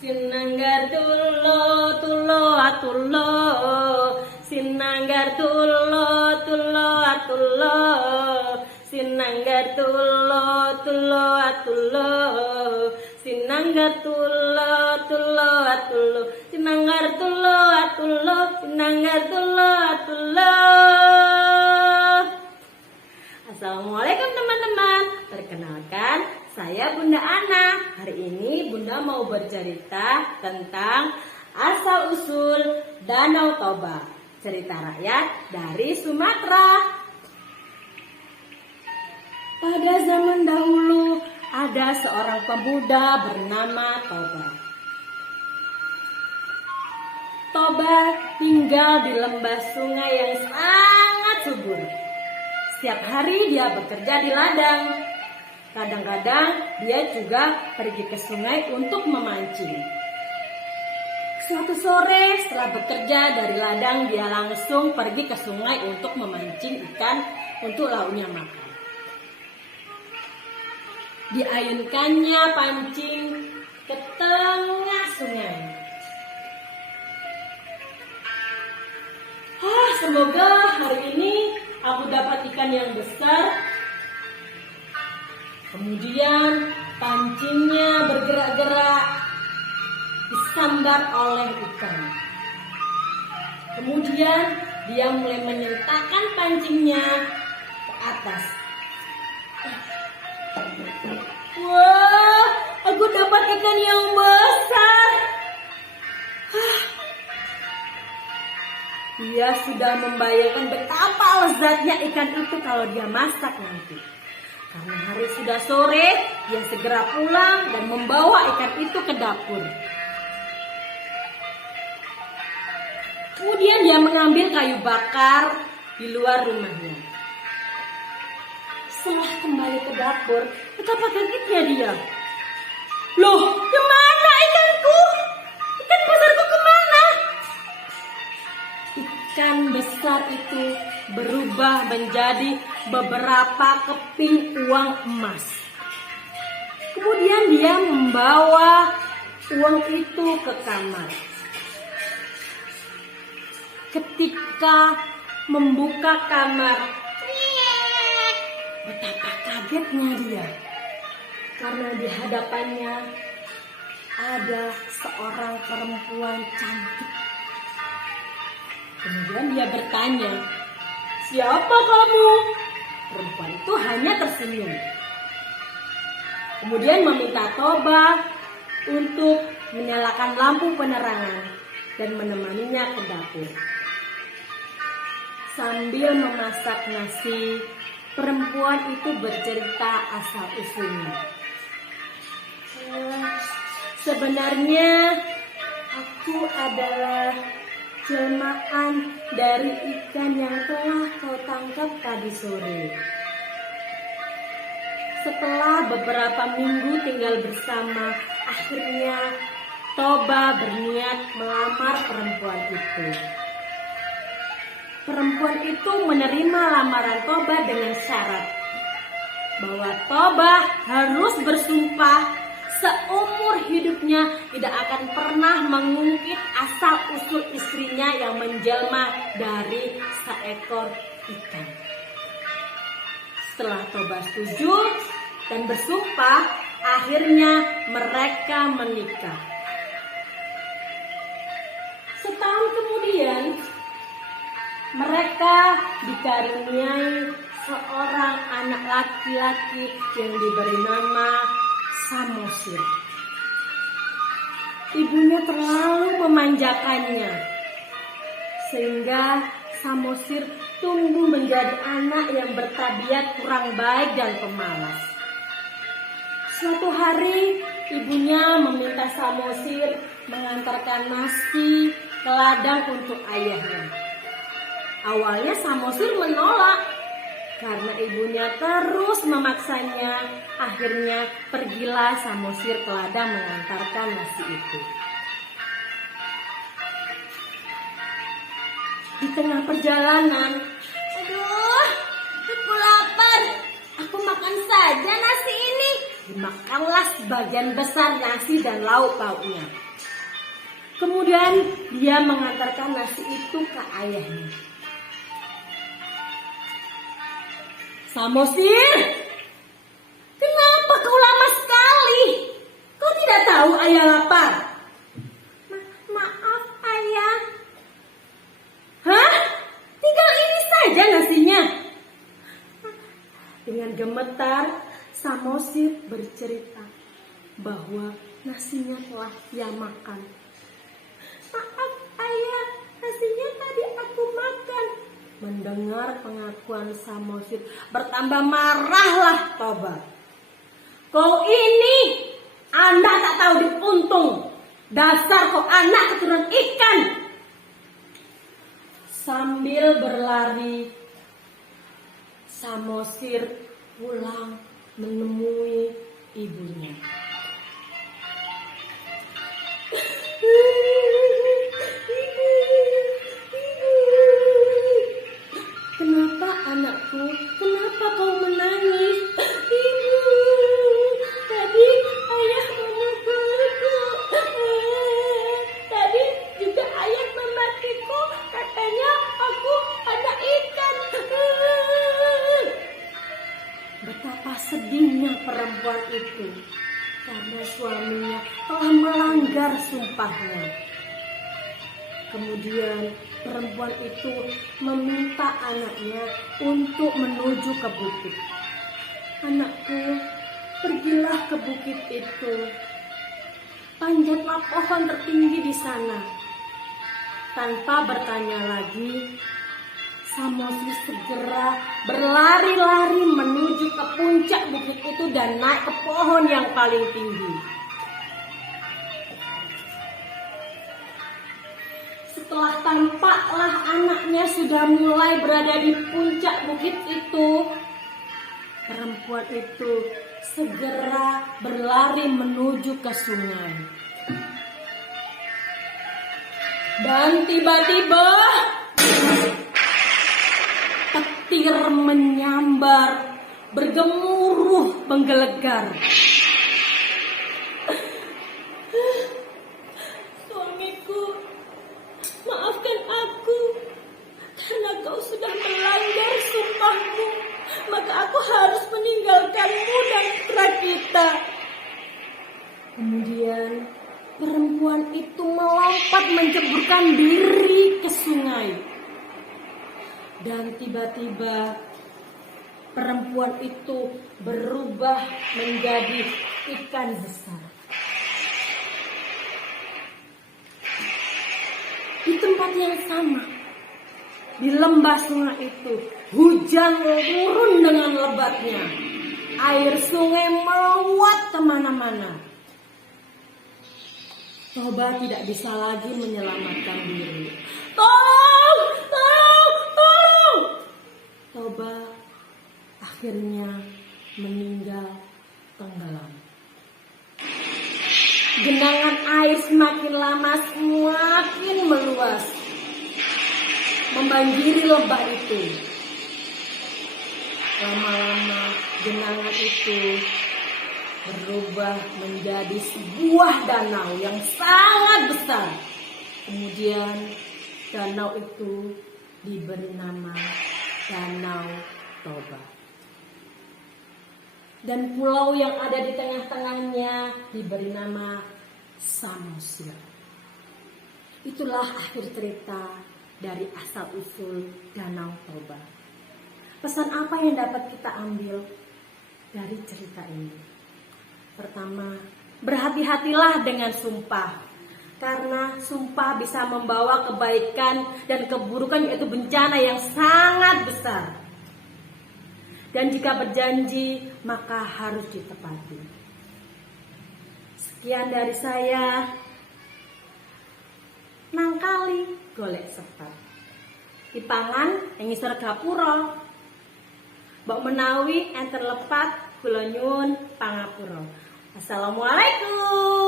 Sinanggar tulo tulo atulo, sinanggar tulo tulo atulo, sinanggar tulo tulo atulo, sinanggar tulo tulo atulo, sinanggar tulo atulo, sinanggar tulo atulo. Assalamualaikum teman-teman. Perkenalkan, saya Bunda Ana. Hari ini Bunda mau bercerita tentang asal-usul Danau Toba. Cerita rakyat dari Sumatera. Pada zaman dahulu ada seorang pemuda bernama Toba. Toba tinggal di lembah sungai yang sangat subur. Setiap hari dia bekerja di ladang. Kadang-kadang dia juga pergi ke sungai untuk memancing. Suatu sore setelah bekerja dari ladang, dia langsung pergi ke sungai untuk memancing ikan untuk lauknya makan. Diayunkannya pancing ke tengah sungai. Semoga hari ini aku dapat ikan yang besar. Kemudian pancingnya bergerak-gerak, disambar oleh ikan. Kemudian dia mulai menyentakkan pancingnya ke atas. Wah, aku dapat ikan yang besar. Dia sudah membayangkan betapa lezatnya ikan itu kalau dia masak nanti. Karena hari sudah sore, dia segera pulang dan membawa ikan itu ke dapur. Kemudian dia mengambil kayu bakar di luar rumahnya. Setelah kembali ke dapur, betapa kagetnya dia. Loh, kemana ikanku? Ikan besarku kemana? Ikan besar itu berubah menjadi beberapa keping uang emas. Kemudian dia membawa uang itu ke kamar. Ketika membuka kamar, betapa kagetnya dia. Karena di hadapannya ada seorang perempuan cantik. Kemudian dia bertanya, "Siapa kamu?" Perempuan itu hanya tersenyum. Kemudian meminta Toba untuk menyalakan lampu penerangan dan menemaninya ke dapur. Sambil memasak nasi, perempuan itu bercerita asal-usulnya. Sebenarnya aku adalah jelmaan dari ikan yang telah kau tangkap tadi sore. Setelah beberapa minggu tinggal bersama, akhirnya Toba berniat melamar perempuan itu. Perempuan itu menerima lamaran Toba dengan syarat bahwa Toba harus bersumpah seumur hidupnya tidak akan pernah mengungkit asal-usul istrinya yang menjelma dari seekor ikan. Setelah Toba setuju dan bersumpah, akhirnya mereka menikah. Setahun kemudian, mereka dikaruniai seorang anak laki-laki yang diberi nama Samosir. Ibunya terlalu memanjakannya, sehingga Samosir tumbuh menjadi anak yang bertabiat kurang baik dan pemalas. Suatu hari, ibunya meminta Samosir mengantarkan nasi ke ladang untuk ayahnya. Awalnya Samosir menolak. Karena ibunya terus memaksanya, akhirnya pergilah Samosir ke ladang mengantarkan nasi itu. Di tengah perjalanan, "Aduh, aku lapar. Aku makan saja nasi ini." Dimakanlah sebagian besar nasi dan lauk pauknya. Kemudian dia mengantarkan nasi itu ke ayahnya. Samosir, kenapa kau lama sekali? Kau tidak tahu ayah lapar? Maaf ayah. Hah? Tinggal ini saja nasinya. Dengan gemetar, Samosir bercerita bahwa nasinya telah ia makan. Maaf ayah, nasinya tadi aku makan. Mendengar pengakuan Samosir, bertambah marahlah Toba. Kau ini anak tak tahu diuntung. Dasar kau anak keturunan ikan. Sambil berlari, Samosir pulang menemui ibunya. Kenapa anakku? Kenapa kau menangis? Ibu, tadi ayah memukulku. Tadi juga ayah mematiku. Katanya aku anak ikan. Betapa sedihnya perempuan itu karena suaminya telah melanggar sumpahnya. Kemudian perempuan itu meminta anaknya untuk menuju ke bukit. Anakku, pergilah ke bukit itu. Panjatlah pohon tertinggi di sana. Tanpa bertanya lagi, Samosir segera berlari-lari menuju ke puncak bukit itu dan naik ke pohon yang paling tinggi. Setelah tampaklah anaknya sudah mulai berada di puncak bukit itu, perempuan itu segera berlari menuju ke sungai. Dan tiba-tiba petir menyambar, bergemuruh menggelegar. Suamiku, maafkan aku karena kau sudah melanggar sumpahmu. Maka aku harus meninggalkanmu dan putra kita. Kemudian perempuan itu melompat menceburkan diri ke sungai. Dan tiba-tiba perempuan itu berubah menjadi ikan besar. Di tempat yang sama, di lembah sungai itu, hujan turun dengan lebatnya. Air sungai meluap kemana-mana. Toba tidak bisa lagi menyelamatkan diri. Tolong, tolong, tolong. Toba akhirnya meninggal tenggelam. Genangan air semakin lama semakin meluas, membanjiri lembah itu. Lama-lama genangan itu berubah menjadi sebuah danau yang sangat besar. Kemudian danau itu diberi nama Danau Toba. Dan pulau yang ada di tengah-tengahnya diberi nama Samosir. Itulah akhir cerita dari asal-usul Danau Toba. Pesan apa yang dapat kita ambil dari cerita ini? Pertama, berhati-hatilah dengan sumpah. Karena sumpah bisa membawa kebaikan dan keburukan, yaitu bencana yang sangat besar. Dan jika berjanji, maka harus ditepati. Sekian dari saya. Nangkali golek sepat. Dipangan engisor gapura. Mbok menawi enter lepat kula nyuwun pangapura. Assalamualaikum.